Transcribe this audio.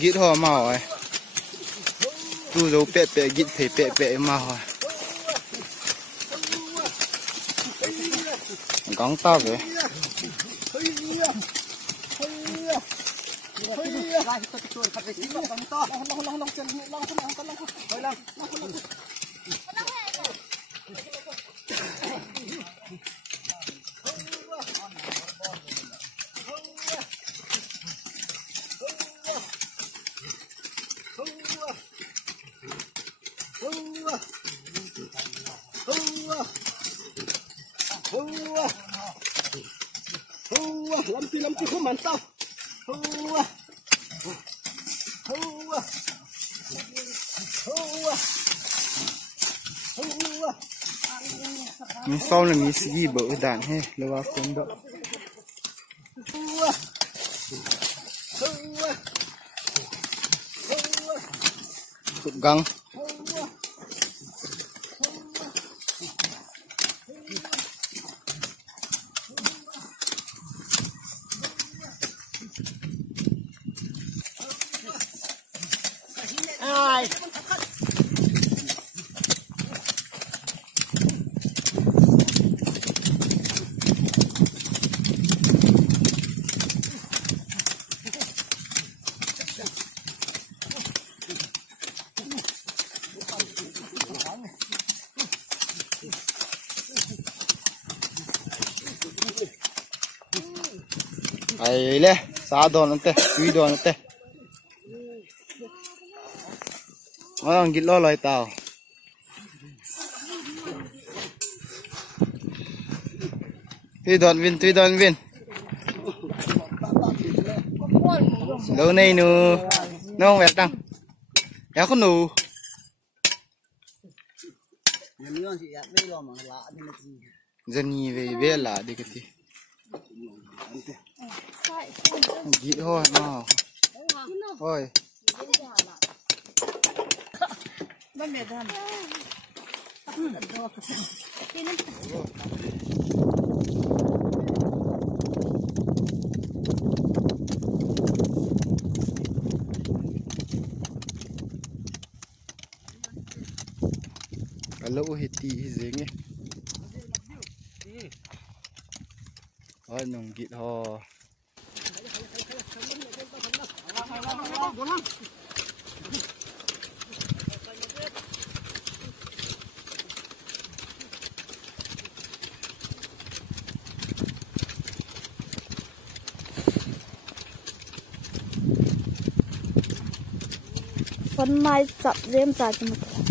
gít hoa màu ấy tu dấu pẹ pẹ gít phải pẹ pẹ màu gắng tao vậy làm chi không mặn tao sau là mình sẽ bỡ đạn he là vào cuốn đậu cụm găng ai le sa don ante tui don ante ang git lo loi tao tui don vin đâu này nu nó vẹt đăng kéo con nụ dân nhì về là đi cái gì gít thôi nào thôi lỗ hiti gì nghe ôi nồng gịt ho phân mai chậm dêm dài cho một